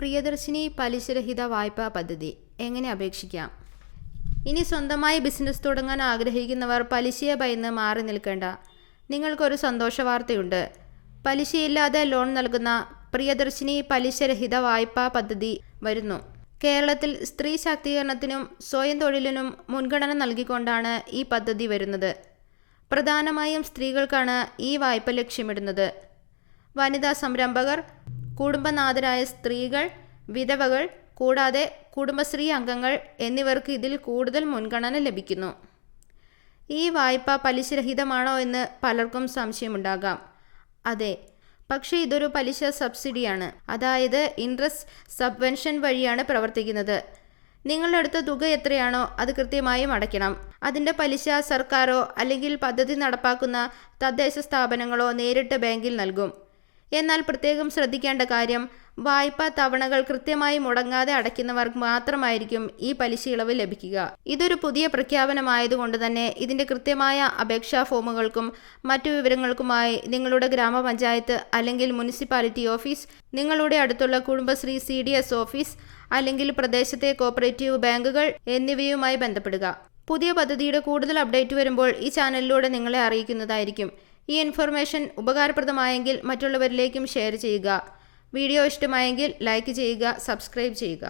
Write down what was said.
പ്രിയദർശിനി പലിശരഹിത വായ്പാ പദ്ധതി എങ്ങനെ അപേക്ഷിക്കാം? ഇനി സ്വന്തമായി ബിസിനസ് തുടങ്ങാൻ ആഗ്രഹിക്കുന്നവർ പലിശയെ ഭയന്ന് മാറി നിൽക്കേണ്ട. നിങ്ങൾക്കൊരു സന്തോഷ വാർത്തയുണ്ട്. പലിശയില്ലാതെ ലോൺ നൽകുന്ന പ്രിയദർശിനി പലിശരഹിത വായ്പാ പദ്ധതി വരുന്നു. കേരളത്തിൽ സ്ത്രീ ശാക്തീകരണത്തിനും സ്വയം തൊഴിലിനും മുൻഗണന നൽകിക്കൊണ്ടാണ് ഈ പദ്ധതി വരുന്നത്. പ്രധാനമായും സ്ത്രീകൾക്കാണ് ഈ വായ്പ ലക്ഷ്യമിടുന്നത്. വനിതാ സംരംഭകർ, കുടുംബനാഥരായ സ്ത്രീകൾ, വിധവകൾ കൂടാതെ കുടുംബശ്രീ അംഗങ്ങൾ എന്നിവർക്ക് ഇതിൽ കൂടുതൽ മുൻഗണന ലഭിക്കുന്നു. ഈ വായ്പ പലിശരഹിതമാണോ എന്ന് പലർക്കും സംശയമുണ്ടാകാം. അതെ, പക്ഷേ ഇതൊരു പലിശ സബ്സിഡിയാണ്. അതായത് ഇൻട്രസ്റ്റ് സബ്വെൻഷൻ വഴിയാണ് പ്രവർത്തിക്കുന്നത്. നിങ്ങളുടെ അടുത്ത തുക എത്രയാണോ അത് കൃത്യമായും അടയ്ക്കണം. അതിൻ്റെ പലിശ സർക്കാരോ അല്ലെങ്കിൽ പദ്ധതി നടപ്പാക്കുന്ന തദ്ദേശ സ്ഥാപനങ്ങളോ നേരിട്ട് ബാങ്കിൽ നൽകും. എന്നാൽ പ്രത്യേകം ശ്രദ്ധിക്കേണ്ട കാര്യം, വായ്പാ തവണകൾ കൃത്യമായി മുടങ്ങാതെ അടയ്ക്കുന്നവർക്ക് മാത്രമായിരിക്കും ഈ പലിശ ഇളവ് ലഭിക്കുക. ഇതൊരു പുതിയ പ്രഖ്യാപനമായതുകൊണ്ട് തന്നെ ഇതിൻ്റെ കൃത്യമായ അപേക്ഷാ ഫോമുകൾക്കും മറ്റു വിവരങ്ങൾക്കുമായി നിങ്ങളുടെ ഗ്രാമപഞ്ചായത്ത് അല്ലെങ്കിൽ മുനിസിപ്പാലിറ്റി ഓഫീസ്, നിങ്ങളുടെ അടുത്തുള്ള കുടുംബശ്രീ CDS ഓഫീസ് അല്ലെങ്കിൽ പ്രദേശത്തെ കോപ്പറേറ്റീവ് ബാങ്കുകൾ എന്നിവയുമായി ബന്ധപ്പെടുക. പുതിയ പദ്ധതിയുടെ കൂടുതൽ അപ്ഡേറ്റ് വരുമ്പോൾ ഈ ചാനലിലൂടെ നിങ്ങളെ അറിയിക്കുന്നതായിരിക്കും. ഈ ഇൻഫർമേഷൻ ഉപകാരപ്രദമായെങ്കിൽ മറ്റുള്ളവരിലേക്കും ഷെയർ ചെയ്യുക. വീഡിയോ ഇഷ്ടമായെങ്കിൽ ലൈക്ക് ചെയ്യുക, സബ്സ്ക്രൈബ് ചെയ്യുക.